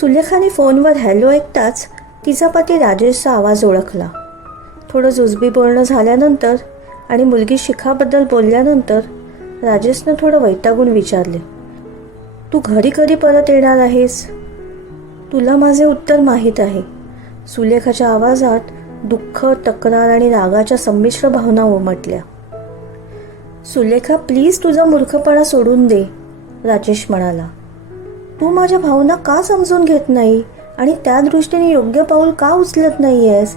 सुलेखाने फोनवर हॅलो ऐकताच तिचा पती राजेशचा आवाज ओळखला. थोडं जुजबी बोलणं झाल्यानंतर आणि मुलगी शिखाबद्दल बोलल्यानंतर राजेशनं थोडं वैतागून विचारले तू घरी कधी परत येणार आहेस? तुला माझे उत्तर माहीत आहे. सुलेखाच्या आवाजात दुःख तक्रार आणि रागाच्या संमिश्र भावना उमटल्या. सुलेखा प्लीज तुझा मूर्खपणा सोडून दे राजेश म्हणाला. तू माझ्या भावना का समजून घेत नाही? आणि त्या दृष्टीने योग्य पाऊल का उचलत नाही आहेस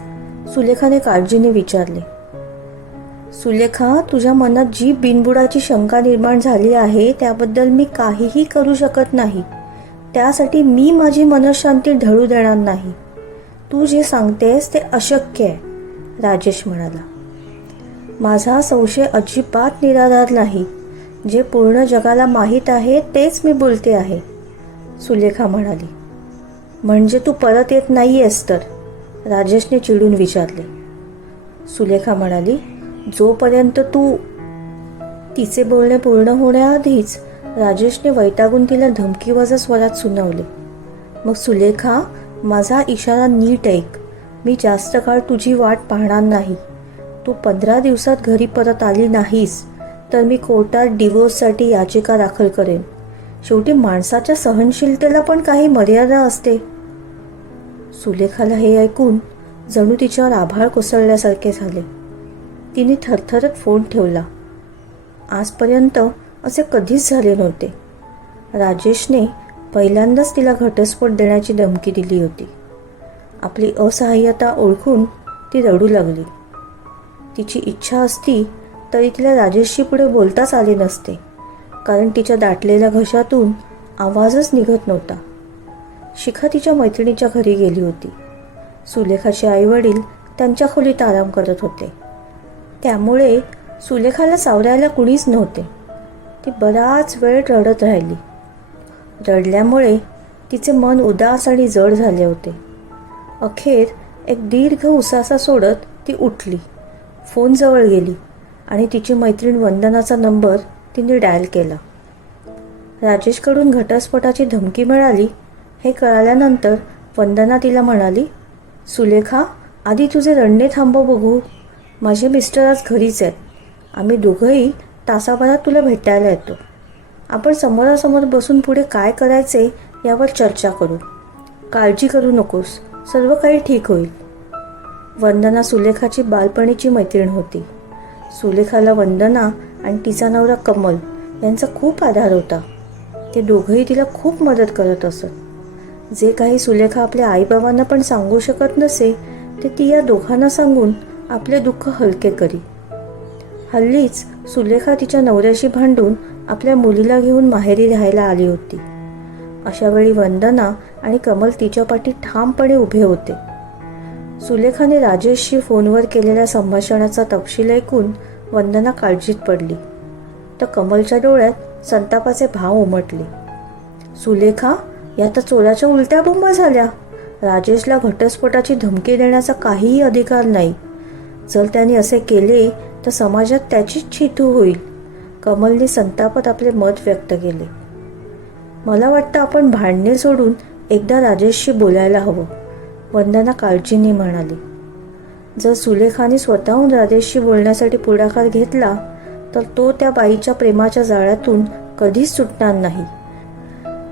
सुलेखाने काळजीने विचारले. सुलेखा तुझ्या मनात जी बिनबुडाची शंका निर्माण झाली आहे त्याबद्दल मी काहीही करू शकत नाही. त्यासाठी मी माझी मनशांती ढळू देणार नाही. तू जे सांगतेस ते अशक्य आहे राजेश म्हणाला. माझा संशय अजिबात निराधार नाही. जे पूर्ण जगाला माहीत आहे तेच मी बोलते आहे. सुलेखा म्हणाली म्हणजे तू परत येत नाही आहेस तर? राजेशने चिडून विचारले. सुलेखा म्हणाली जोपर्यंत तू तिचे बोलणे पूर्ण होण्याआधीच राजेशने वैतागून तिला धमकीवजा स्वरात सुनावले. मग सुलेखा माझा इशारा नीट ऐक. मी जास्त काळ तुझी वाट पाहणार नाही. तू पंधरा दिवसात घरी परत आली नाहीस तर मी कोर्टात डिवोर्ससाठी याचिका दाखल करेन. शेवटी माणसाच्या सहनशीलतेला पण काही मर्यादा असते. सुलेखाला हे ऐकून जणू तिच्यावर आभाळ कोसळल्यासारखे झाले. तिने थरथरत फोन ठेवला. आजपर्यंत असे कधीच झाले नव्हते. राजेशने पहिल्यांदाच तिला घटस्फोट देण्याची धमकी दिली होती. आपली असहाय्यता ओळखून ती रडू लागली. तिची इच्छा असती तरी तिला राजेशशी पुढे बोलताच आले नसते. कारण तिच्या दाटलेल्या घशातून आवाजच निघत नव्हता. शिखा तिच्या मैत्रिणीच्या घरी गेली होती. सुलेखाचे आईवडील त्यांच्या खोलीत आराम करत होते. त्यामुळे सुलेखाला सावरायला कुणीच नव्हते. ती बराच वेळ रडत राहिली. रडल्यामुळे तिचे मन उदास आणि जड झाले होते. अखेर एक दीर्घ उसासा सोडत ती उठली. फोन जवळ गेली आणि तिची मैत्रीण वंदनाचा नंबर तिने डायल केला. राजेशकडून घटस्फोटाची धमकी मिळाली हे कळाल्यानंतर वंदना तिला म्हणाली सुलेखा आधी तुझे रडणे थांबव बघू. माझे मिस्टर आज घरीच आहेत. आम्ही दोघंही तासाभरात तुला भेटायला येतो. आपण समोरासमोर बसून पुढे काय करायचे यावर चर्चा करू. काळजी करू नकोस. सर्व काही ठीक होईल. वंदना सुलेखाची बालपणीची मैत्रीण होती. सुलेखाला वंदना आणि तिचा नवरा कमल यांचा खूप आधार होता. ते दोघंही तिला खूप मदत करत असत. जे काही सुलेखा आपल्या आईबाबांना पण सांगू शकत नसे ते ती या दोघांना सांगून आपले दुःख हलके करी. हल्लीच सुलेखा तिच्या नवऱ्याशी भांडून आपल्या मुलीला घेऊन माहेरी राहायला आली होती. अशावेळी वंदना आणि कमल तिच्या पाठी ठामपणे उभे होते. सुलेखाने राजेशशी फोनवर केलेल्या संभाषणाचा तपशील ऐकून वंदना काळजीत पडली. तर कमलच्या डोळ्यात संतापाचे भाव उमटले. सुलेखा या तर चोराच्या उलट्या बोंबा झाल्या. राजेशला घटस्फोटाची धमकी देण्याचा काहीही अधिकार नाही. जर त्याने असे केले तर समाजात त्याचीच छितू होईल. कमलने संतापात आपले मत व्यक्त केले. मला वाटतं आपण भांडणे सोडून एकदा राजेशशी बोलायला हवं वंदना काळजीने म्हणाली. जर सुलेखाने स्वतःहून राजेशशी बोलण्यासाठी पुढाकार घेतला तर तो त्या बाईच्या प्रेमाच्या जाळ्यातून कधीच सुटणार नाही.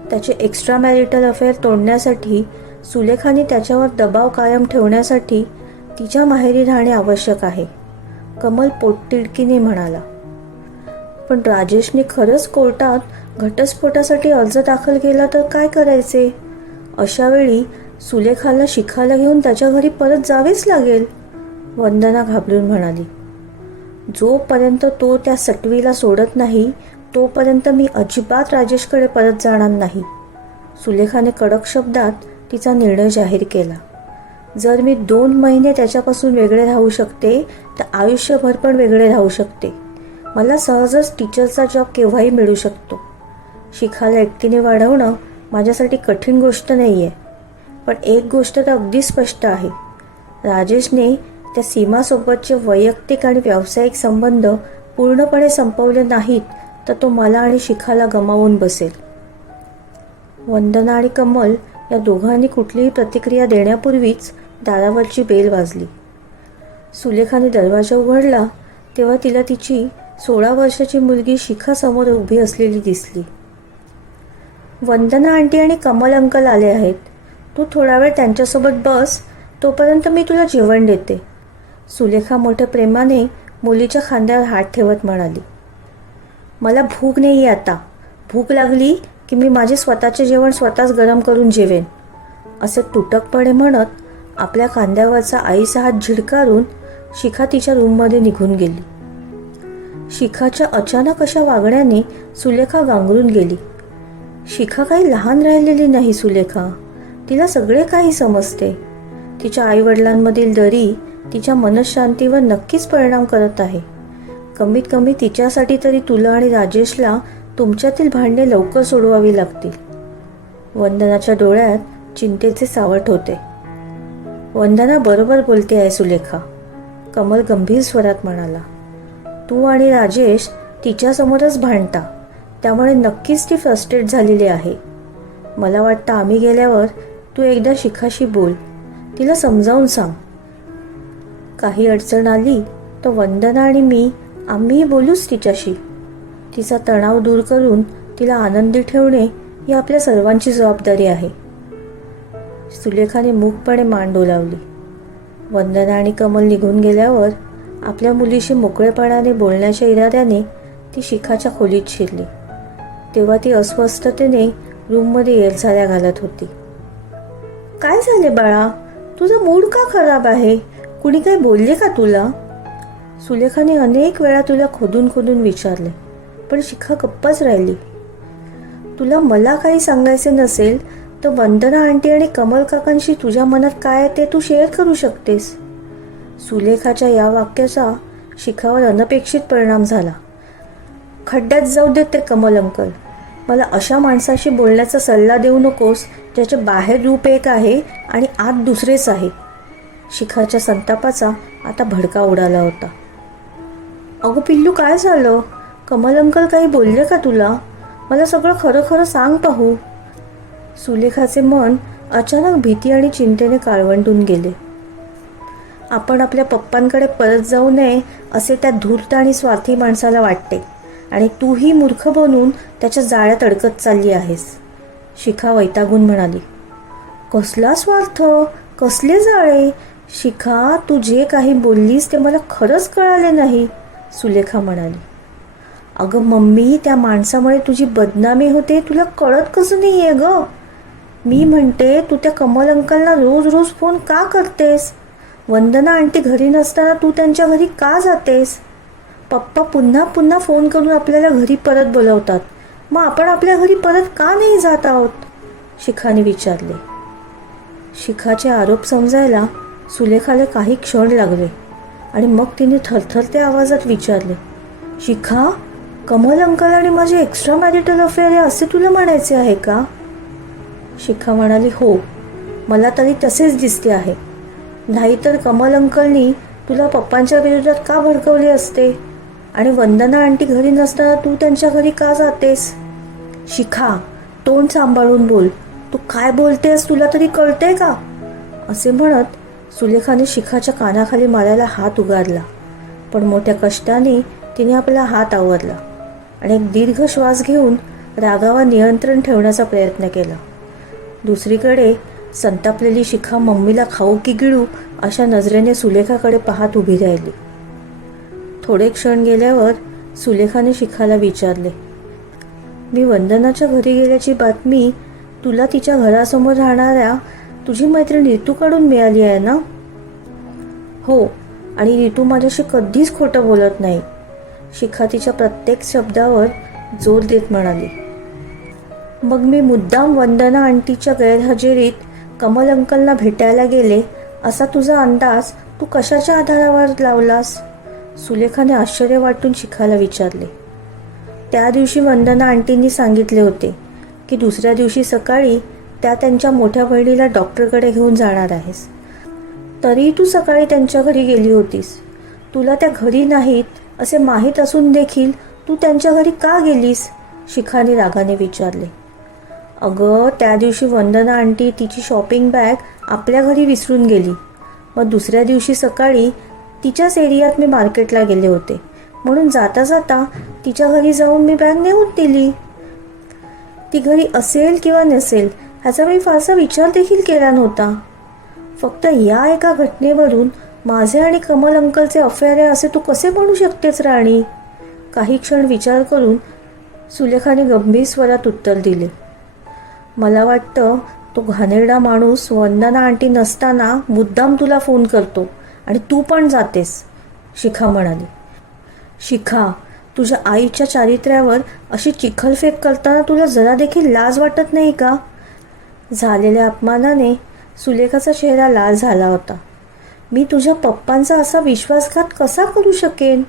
त्याचे एक्स्ट्रा मॅरिटल अफेअर तोडण्यासाठी सुलेखाने त्याच्यावर दबाव कायम ठेवण्यासाठी तिच्या माहेरी राहणे आवश्यक आहे कमल पोटतिडकीने म्हणाला. पण राजेशने खरंच कोर्टात घटस्फोटासाठी अर्ज दाखल केला तर काय करायचे? अशावेळी सुलेखाला शिखाला घेऊन त्याच्या घरी परत जावेच लागेल. वंदना घाबरून म्हणाली जोपर्यंत तो त्या सटवीला सोडत नाही तोपर्यंत मी अजिबात राजेशकडे परत जाणार नाही. सुलेखाने कडक शब्दात तिचा निर्णय जाहीर केला जर मी दोन महिने त्याच्यापासून वेगळे राहू शकते तर आयुष्यभर पण वेगळे राहू शकते. मला सहजच टीचरचा जॉब केव्हाही मिळू शकतो. शिखाला एकटीने वाढवणं माझ्यासाठी कठीण गोष्ट नाही आहे पण एक गोष्ट तर अगदी स्पष्ट आहे. राजेशने त्या सीमासोबतचे वैयक्तिक आणि व्यावसायिक संबंध पूर्णपणे संपवले नाहीत तर तो मला आणि शिखाला गमावून बसेल. वंदना आणि कमल या दोघांनी कुठलीही प्रतिक्रिया देण्यापूर्वीच दारावरची बेल वाजली. सुलेखाने दरवाजा उघडला तेव्हा तिला तिची सोळा वर्षाची मुलगी शिखासमोर उभी असलेली दिसली. वंदना आंटी आणि कमल अंकल आले आहेत. तू थोडा वेळ त्यांच्यासोबत बस तोपर्यंत मी तुला जेवण देते. सुलेखा मोठ्या प्रेमाने मुलीच्या खांद्यावर हात ठेवत म्हणाली मला भूक नाही आहे आता. भूक लागली की मी माझे स्वतःचे जेवण स्वतःच गरम करून जेवेन. असं तुटकपणे म्हणत आपल्या खांद्यावरचा आईचा हात झिडकारून शिखा तिच्या रूममध्ये निघून गेली. शिखाच्या अचानक अशा वागण्याने सुलेखा गांगरून गेली. शिखा काही लहान राहिलेली नाही सुलेखा. तिला सगळे काही समजते. तिच्या आईवडिलांमधील दरी तिच्या मनशांतीवर नक्कीच परिणाम करत आहे. कमीत कमी तिच्यासाठी तरी तुला आणि राजेशला तुमच्यातील भांडणे लवकर सोडवावी लागतील. वंदनाच्या डोळ्यात चिंतेचे सावट होते. वंदना बरोबर बोलते आहे सुलेखा. कमल गंभीर स्वरात म्हणाला तू आणि राजेश तिच्यासमोरच भांडता. त्यामुळे नक्कीच ती फ्रस्ट्रेट झालेली आहे. मला वाटतं आम्ही गेल्यावर तू एकदा शिखाशी बोल. तिला समजावून सांग. काही अडचण आली तर वंदना आणि मी आम्हीही बोलूच तिच्याशी. तिचा तणाव दूर करून तिला आनंदी ठेवणे ही आपल्या सर्वांची जबाबदारी आहे. सुलेखाने मूकपणे मान डोलावली. वंदना आणि कमल निघून गेल्यावर आपल्या मुलीशी मोकळेपणाने बोलण्याच्या इराद्याने ती शिखाच्या खोलीत शिरली. तेव्हा ती अस्वस्थतेने रूममध्ये येरझाऱ्या घालत होती. काय झाले बाळा? तुझा मूड का खराब आहे? कुणी काही बोलले का तुला? सुलेखाने अनेक वेळा तुला खोदून खोदून विचारले पण शिखा गप्पच राहिली. तुला मला काही सांगायचे नसेल तर वंदना आंटी आणि कमल काकांशी तुझ्या मनात काय आहे ते तू शेअर करू शकतेस. सुलेखाच्या या वाक्याचा शिखावर अनपेक्षित परिणाम झाला. खड्ड्यात जाऊ देत ते कमल अंकल. मला अशा माणसाशी बोलण्याचा सल्ला देऊ नकोस ज्याचे बाहेर रूप एक आहे आणि आत दुसरेच आहे. शिखाच्या संतापाचा आता भडका उडाला होता. अगं पिल्लू काय झालं? कमल अंकल काही बोलले का तुला? मला सगळं खरं खरं सांग पाहू. सुलेखाचे मन अचानक भीती आणि चिंतेने काळवंडून गेले. आपण आपल्या पप्पांकडे परत जाऊ नये असे त्या धूर्त आणि स्वार्थी माणसाला वाटते. आणि तूही मूर्ख बनून त्याच्या जाळ्यात अडकत चालली आहेस शिखा वैतागून म्हणाली. कसला स्वार्थ? कसले जाळे? शिखा तू जे काही बोललीस ते मला खरंच कळाले नाही सुलेखा म्हणाली. अगं मम्मी त्या माणसामुळे तुझी बदनामी होते तुला कळत कसं नाही आहे गं? मी म्हणते तू त्या कमल अंकलना रोज रोज फोन का करतेस? वंदना आंटी घरी नसताना तू त्यांच्या घरी का जातेस? पप्पा पुन्हा पुन्हा फोन करून आपल्याला घरी परत बोलवतात. मग आपण आपल्या घरी परत का नाही जात आहोत? शिखाने विचारले. शिखाचे आरोप समजायला सुलेखाला काही क्षण लागले आणि मग तिने थरथरत्या आवाजात विचारले शिखा कमल अंकल आणि माझे एक्स्ट्रा मॅरिटल अफेअर आहे असे तुला म्हणायचे आहे का? शिखा म्हणाली हो मला तरी तसेच दिसते आहे. नाहीतर कमल अंकलनी तुला पप्पांच्या विरोधात का भडकवले असते? आणि वंदना आंटी घरी नसताना तू त्यांच्या घरी का जातेस? शिखा तोंड सांभाळून बोल. तू काय बोलतेस तुला तरी कळते का? असे म्हणत सुलेखाने शिखाच्या कानाखाली मारायला हात उगारला. पण मोठ्या कष्टाने तिने आपला हात आवरला आणि एक दीर्घ श्वास घेऊन रागावर नियंत्रण ठेवण्याचा प्रयत्न केला. दुसरीकडे संतापलेली शिखा मम्मीला खाऊ की गिळू अशा नजरेने सुलेखाकडे पाहत उभी राहिली. थोडे क्षण गेल्यावर सुलेखाने शिखाला विचारले मी वंदनाच्या घरी गेल्याची बातमी तुला तिच्या घरासमोर राहणाऱ्या तुझी मैत्रीण रितूकडून मिळाली आहे ना? हो आणि रितू माझ्याशी कधीच खोटं बोलत नाही. शिखा तिच्या प्रत्येक शब्दावर जोर देत म्हणाली. मग मी मुद्दाम वंदना आंटीच्या गैरहजेरीत कमल अंकलना भेटायला गेले असा तुझा अंदाज तू कशाच्या आधारावर लावलास? सुलेखाने आश्चर्य वाटून शिखाला विचारले. त्या दिवशी वंदना आंटींनी सांगितले होते की दुसऱ्या दिवशी सकाळी त्या त्यांच्या मोठ्या बहिणीला डॉक्टरकडे घेऊन जाणार आहेस. तरीही तू सकाळी त्यांच्या घरी गेली होतीस. तुला त्या घरी नाहीत असे माहीत असून देखील तू त्यांच्या घरी का गेलीस? शिखाने रागाने विचारले. अगं त्या दिवशी वंदना आंटी तिची शॉपिंग बॅग आपल्या घरी विसरून गेली. मग दुसऱ्या दिवशी सकाळी तिच्याच एरियात मी मार्केटला गेले होते. म्हणून जाता जाता तिच्या घरी जाऊन मी बॅग नेऊन दिली. ती घरी असेल किंवा नसेल ह्याचा मी फारसा विचार देखील केला नव्हता. फक्त या एका घटनेवरून माझे आणि कमल अंकलचे अफेअर आहे असे तू कसे म्हणू शकतेस राणी? काही क्षण विचार करून सुलेखाने गंभीर स्वरात उत्तर दिले. मला वाटतं तो घाणेरडा माणूस वंदना आंटी नसताना मुद्दाम तुला फोन करतो आणि तू पण जातेस शिखा म्हणाली. शिखा तुझ्या आईच्या चारित्र्यावर अशी चिखलफेक करताना तुला जरा देखील लाज वाटत नाही का? झालेल्या अपमानाने सुलेखाचा चेहरा लाल झाला होता. मी तुझ्या पप्पांचा असा विश्वासघात कसा करू शकेन?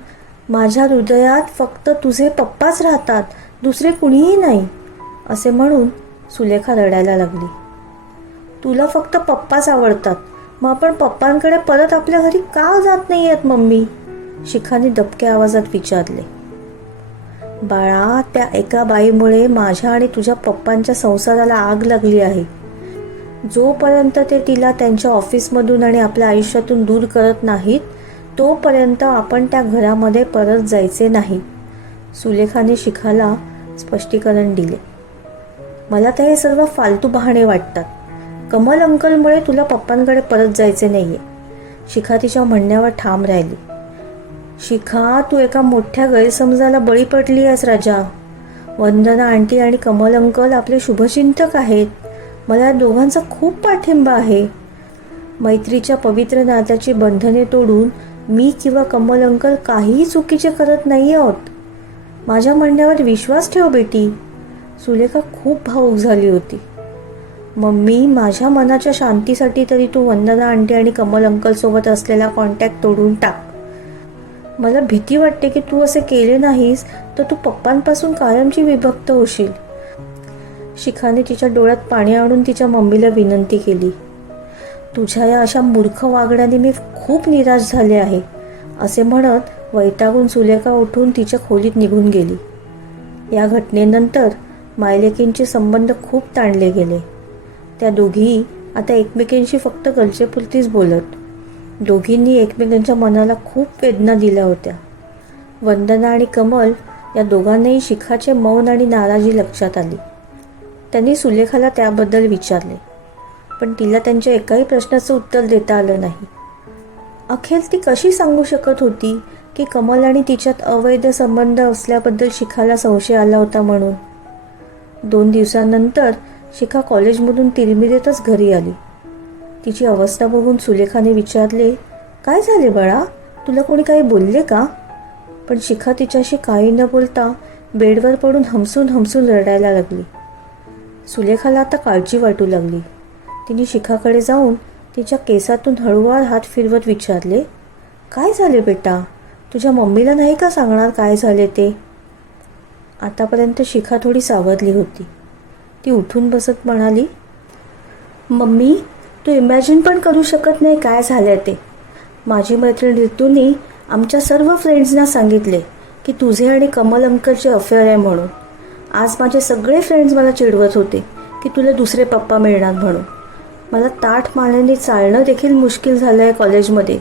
माझ्या हृदयात फक्त तुझे पप्पाच राहतात दुसरे कुणीही नाही असे म्हणून सुलेखा रडायला लागली. तुला फक्त पप्पाच आवडतात. मग आपण पप्पांकडे परत आपल्या घरी का जात नाही आहेत मम्मी? शिखाने दबक्या आवाजात विचारले. बाळा त्या एका बाईमुळे माझ्या आणि तुझ्या पप्पांच्या संसाराला आग लागली आहे. जोपर्यंत ते तिला त्यांच्या ऑफिसमधून आणि आपल्या आयुष्यातून दूर करत नाहीत तोपर्यंत आपण त्या घरामध्ये परत जायचे नाही. सुलेखाने शिखाला स्पष्टीकरण दिले. मला तर हे सर्व फालतू बहाणे वाटतात. कमल अंकलमुळे तुला पप्पांकडे परत जायचे नाहीये. शिखा तिच्या म्हणण्यावर ठाम राहिली. शिखा तू एका मोठ्या गैरसमजाला बळी पडली आहेस राजा. वंदना आंटी आणि कमल अंकल आपले शुभचिंतक आहेत. मला या दोघांचा खूप पाठिंबा आहे. मैत्रीच्या पवित्र नात्याची बंधने तोडून मी किंवा कमल अंकल काहीही चुकीचे करत नाही आहोत. माझ्या म्हणण्यावर विश्वास ठेव बेटी. सुलेखा खूप भावूक झाली होती. मम्मी माझ्या मनाच्या शांतीसाठी तरी तू वंदना आंटी आणि कमल अंकलसोबत असलेला कॉन्टॅक्ट तोडून टाक. मला भीती वाटते की तू असे केले नाहीस तर तू पप्पांपासून कायमची विभक्त होशील. शिखाने तिच्या डोळ्यात पाणी आणून तिच्या मम्मीला विनंती केली. तुझ्या या अशा मूर्ख वागण्याने मी खूप निराश झाले आहे असे म्हणत वैतागून सुलेखा उठून तिच्या खोलीत निघून गेली. या घटनेनंतर मायलेकींचे संबंध खूप ताणले गेले. त्या दोघीही आता एकमेकींशी फक्त गरजेपुरतीच बोलत. दोघींनी एकमेकांच्या मनाला खूप वेदना दिल्या होत्या. वंदना आणि कमल या दोघांनाही शिखाचे मौन आणि नाराजी लक्षात आली. त्यांनी सुलेखाला त्याबद्दल विचारले पण तिला त्यांच्या एकाही प्रश्नाचं उत्तर देता आलं नाही. अखेर ती कशी सांगू शकत होती की कमल आणि तिच्यात अवैध संबंध असल्याबद्दल शिखाला संशय आला होता म्हणून? दोन दिवसानंतर शिखा कॉलेजमधून तिरमिरेतच घरी आली. तिची अवस्था बघून सुलेखाने विचारले काय झाले बाळा? तुला कोणी काही बोलले का? पण शिखा तिच्याशी काही न बोलता बेडवर पडून हमसून हमसून रडायला लागली. सुलेखाला आता काळजी वाटू लागली. तिने शिखाकडे जाऊन तिच्या केसातून हळूवार हात फिरवत विचारले काय झाले बेटा? तुझ्या मम्मीला नाही का सांगणार काय झाले ते? आतापर्यंत शिखा थोडी सावरली होती. ती उठून बसत म्हणाली मम्मी तू इमॅजिन पण करू शकत नाही काय झालं ते. माझी मैत्रीण ऋतूनी आमच्या सर्व फ्रेंड्सना सांगितले की तुझे आणि कमल अंकलचे अफेअर आहे म्हणून. आज माझे सगळे फ्रेंड्स मला चिडवत होते की तुला दुसरे पप्पा मिळणार म्हणून. मला ताठ मानेने चालणं देखील मुश्किल झालं आहे कॉलेजमध्ये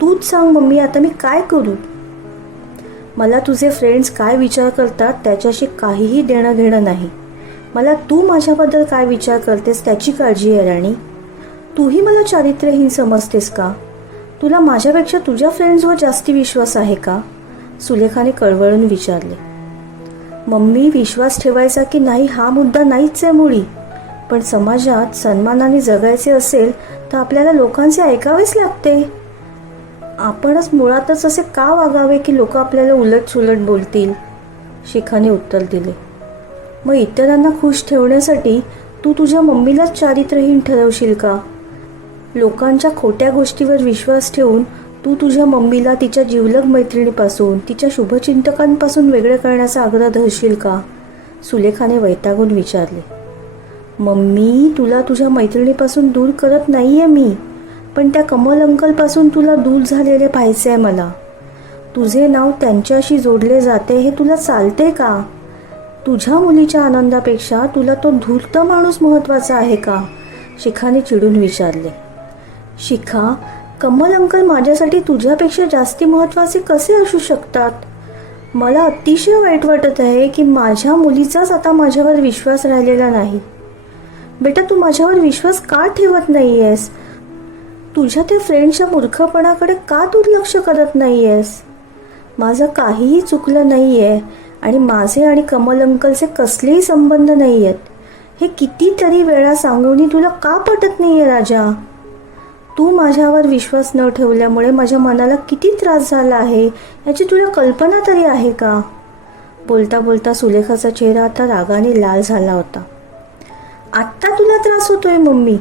तूच सांग मम्मी आता मी काय करू? मला तुझे फ्रेंड्स काय विचार करतात त्याच्याशी काहीही देणं घेणं नाही. मला तू माझ्याबद्दल काय विचार करतेस त्याची काळजी आहे राणी. तूही मला चारित्र्यहीन समजतेस का? तुला माझ्यापेक्षा तुझ्या फ्रेंड्सवर जास्ती विश्वास आहे का? सुलेखाने कळवळून विचारले. मम्मी विश्वास ठेवायचा की नाही हा मुद्दा नाहीच आहे मुळी. पण समाजात सन्मानाने जगायचे असेल तर आपल्याला लोकांचे ऐकावेच लागते. आपणच मुळातच असे का वागावे की लोक आपल्याला उलट सुलट बोलतील? शिखाने उत्तर दिले. मग इतरांना खुश ठेवण्यासाठी तू तुझ्या मम्मीलाच चारित्र्यहीन ठरवशील का? लोकांच्या खोट्या गोष्टीवर विश्वास ठेवून तू तुझ्या मम्मीला तिच्या जिवलग मैत्रिणीपासून तिच्या शुभचिंतकांपासून वेगळं करण्याचा आग्रह धरशील का? सुलेखाने वैतागून विचारले. मम्मी तुला तुझ्या मैत्रिणीपासून दूर करत नाही आहे मी पण त्या कमल अंकलपासून तुला दूर झालेले पाहायचे आहे मला. तुझे नाव त्यांच्याशी जोडले जाते हे तुला चालते का? तुझ्या मुलीच्या आनंदापेक्षा तुला तो धूर्त माणूस महत्त्वाचा आहे का? शिखाने चिडून विचारले. शिखा कमल अंकल माझ्यासाठी तुझ्यापेक्षा जास्ती महत्त्वाचे कसे असू शकतात? मला अतिशय वाईट वाटत आहे की माझ्या मुलीचाच आता माझ्यावर विश्वास राहिलेला नाही. बेटा तू माझ्यावर विश्वास का ठेवत नाही आहेस तुझ्या त्या फ्रेंडच्या मूर्खपणाकडे का दुर्लक्ष करत नाही आहेस माझं काहीही चुकलं नाही आहे आणि माझे आणि कमल अंकलचे कसलेही संबंध नाही आहेत हे कितीतरी वेळा सांगून तुला का पटत नाही आहे राजा? तू माझ्यावर विश्वास न ठेवल्यामुळे माझ्या मनाला किती त्रास झाला आहे याची तुला कल्पना तरी आहे का? बोलता बोलता सुलेखाचा चेहरा आता रागाने लाल झाला होता. आत्ता तुला त्रास होतोय मम्मी.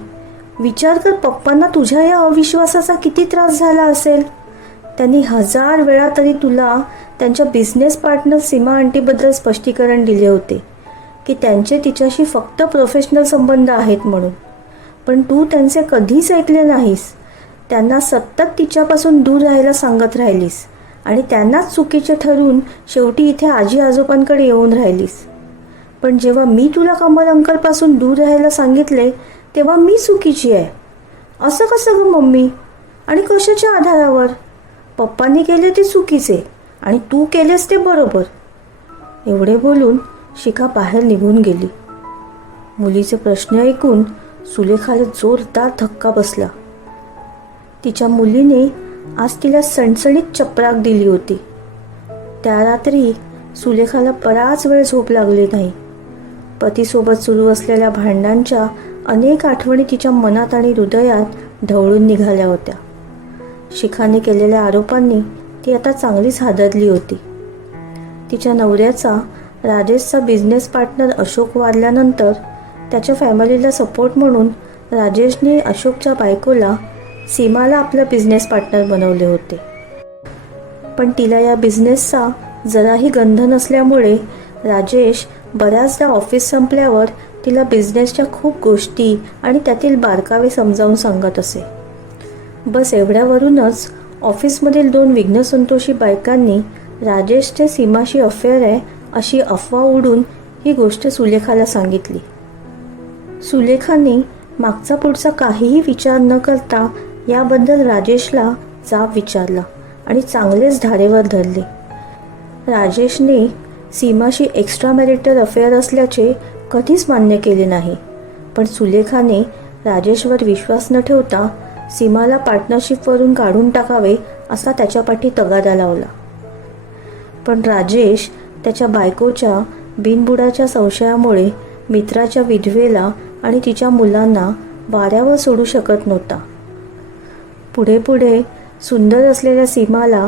विचार कर पप्पांना तुझ्या या अविश्वासाचा किती त्रास झाला असेल. त्यांनी हजार वेळा तरी तुला त्यांच्या बिझनेस पार्टनर सीमा आंटीबद्दल स्पष्टीकरण दिले होते की त्यांचे तिच्याशी फक्त प्रोफेशनल संबंध आहेत म्हणून. पण तू त्यांचे कधीच ऐकले नाहीस. त्यांना सतत तिच्यापासून दूर राहायला सांगत राहिलीस. आणि त्यांनाच चुकीचे ठरवून शेवटी इथे आजी आजोबांकडे येऊन राहिलीस. पण जेव्हा मी तुला कमल अंकलपासून दूर राहायला सांगितले तेव्हा मी चुकीची आहे. असं कसं ग मम्मी? आणि कशाच्या आधारावर? पप्पांनी केले ते चुकीचे आणि तू केलेस ते बरोबर. एवढे बोलून शिखा बाहेर निघून गेली. मुलीचे प्रश्न ऐकून सुलेखाला जोरदार धक्का बसला. तिच्या मुलीने आज तिला सणसणीत चपराक दिली होती. त्या रात्री सुलेखाला बराच वेळ झोप लागली नाही. पतीसोबत सुरू असलेल्या भांडणांच्या अनेक आठवणी तिच्या मनात आणि हृदयात ढवळून निघाल्या होत्या. शिखाने केलेल्या आरोपांनी ती आता चांगलीच हादरली होती. तिच्या नवऱ्याचा राजेशचा बिझनेस पार्टनर अशोक वारल्यानंतर त्याच्या फॅमिलीला सपोर्ट म्हणून राजेशने अशोकच्या बायकोला सीमाला आपलं बिझनेस पार्टनर बनवले होते. पण तिला या बिझनेसचा जराही गंध नसल्यामुळे राजेश बऱ्याचदा ऑफिस संपल्यावर तिला बिझनेसच्या खूप गोष्टी आणि त्यातील बारकावे समजावून सांगत असे. बस एवढ्यावरूनच ऑफिसमधील दोन विघ्नसंतोषी बायकांनी राजेशचे सीमाशी अफेअर आहे अशी अफवा उडून ही गोष्ट सुलेखाला सांगितली. सुलेखाने मागचा पुढचा काहीही विचार न करता याबद्दल राजेशला जाब विचारला आणि चांगलेच धारेवर धरले. राजेशने सीमाशी एक्स्ट्रा मॅरिटल अफेअर असल्याचे कधीच मान्य केले नाही पण सुलेखाने राजेशवर विश्वास न ठेवता सीमाला पार्टनरशिपवरून काढून टाकावे असा त्याच्या पाठी तगादा लावला. पण राजेश त्याच्या बायकोच्या बिनबुडाच्या संशयामुळे मित्राच्या विधवेला आणि तिच्या मुलांना वाऱ्यावर सोडू शकत नव्हता. पुढे पुढे सुंदर असलेल्या सीमाला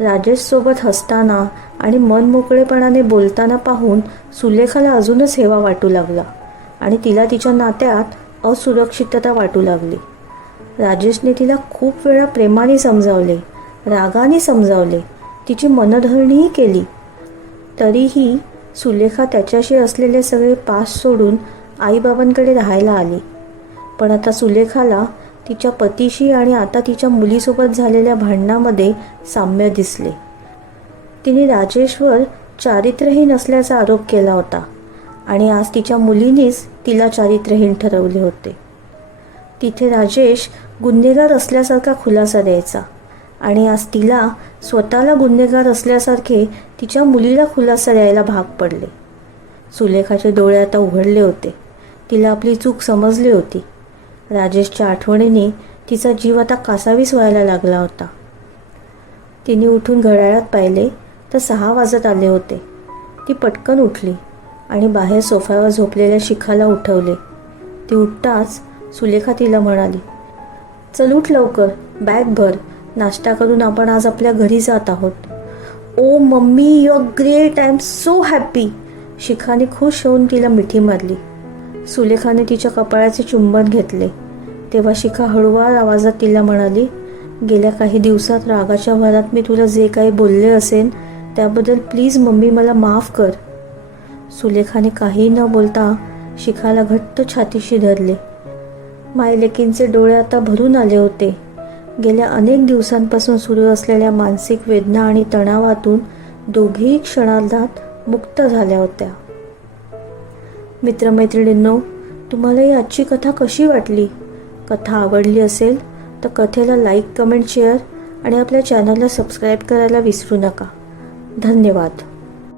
राजेशसोबत हसताना आणि मनमोकळेपणाने बोलताना पाहून सुलेखाला अजूनच हेवा वाटू लागला आणि तिला तिच्या नात्यात असुरक्षितता वाटू लागली. राजेशने तिला खूप वेळा प्रेमाने समजावले रागाने समजावले तिची मनधरणीही केली. तरीही सुलेखा त्याच्याशी असलेले सगळे पास सोडून आईबाबांकडे राहायला आली. पण आता सुलेखाला तिच्या पतीशी आणि आता तिच्या मुलीसोबत झालेल्या भांडणामध्ये साम्य दिसले. तिने राजेशवर चारित्र्यहीन असल्याचा आरोप केला होता आणि आज तिच्या मुलीनेच तिला चारित्र्यहीन ठरवले होते. तिथे राजेश गुन्हेगार असल्यासारखा खुलासा द्यायचा आणि आज तिला स्वतःला गुन्हेगार असल्यासारखे तिच्या मुलीला खुलासा द्यायला भाग पडले. सुलेखाचे डोळे आता उघडले होते. तिला आपली चूक समजली होती. राजेशच्या आठवणीने तिचा जीव आता कासावीस व्हायला लागला होता. तिने उठून घड्याळात पाहिले तर सहा वाजत आले होते. ती पटकन उठली आणि बाहेर सोफ्यावर झोपलेल्या शिखाला उठवले. ती उठताच सुलेखा तिला म्हणाली चल उठ लवकर बॅग भर. नाश्ता करून आपण आज आपल्या घरी जात आहोत. ओ mummy you're great I am so happy शिखाने खुश होऊन तिला मिठी मारली. सुलेखाने तिच्या कपाळाचे चुंबन घेतले. तेव्हा शिखा हळूवार आवाजात तिला म्हणाली गेल्या काही दिवसात रागाच्या भरात मी तुला जे काही बोलले असेन त्याबद्दल प्लीज मम्मी मला माफ कर. सुलेखाने काही न बोलता शिखाला घट्ट छातीशी धरले. मायलेकींचे डोळे आता भरून आले होते. गेल्या अनेक दिवसांपासून सुरू असलेल्या मानसिक वेदना आणि तणावातून दोघेही क्षणार्धात मुक्त झाल्या होत्या. मित्रमैत्रिणींनो तुम्हाला ही आजची कथा कशी वाटली? कथा आवडली असेल तर कथेला लाईक कमेंट शेअर आणि आपल्या चॅनलला सबस्क्राईब करायला विसरू नका. धन्यवाद.